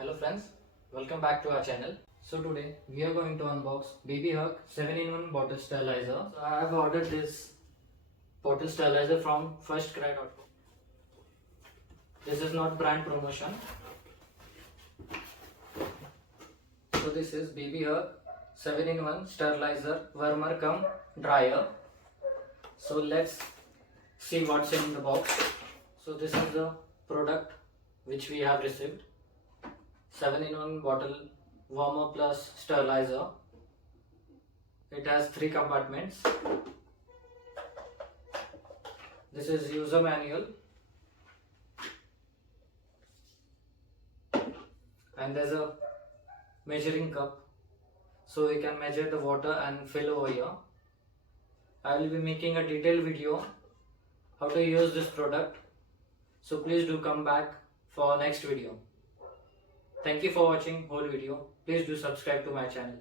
Hello friends, welcome back to our channel. So today we are going to unbox Babyhug 7-in-1 bottle sterilizer. So I have ordered this bottle sterilizer from FirstCry.com. This is not brand promotion. So this is Babyhug 7-in-1 sterilizer warmer cum dryer. So let's see what's in the box. So this is the product which we have received. 7-in-1 bottle warmer plus sterilizer. It has 3 compartments. This is user manual, and there's a measuring cup so we can measure the water and fill over here. I will be making a detailed video how to use this product, so please do come back for next video. Thank you for watching whole video. Please do subscribe to my channel.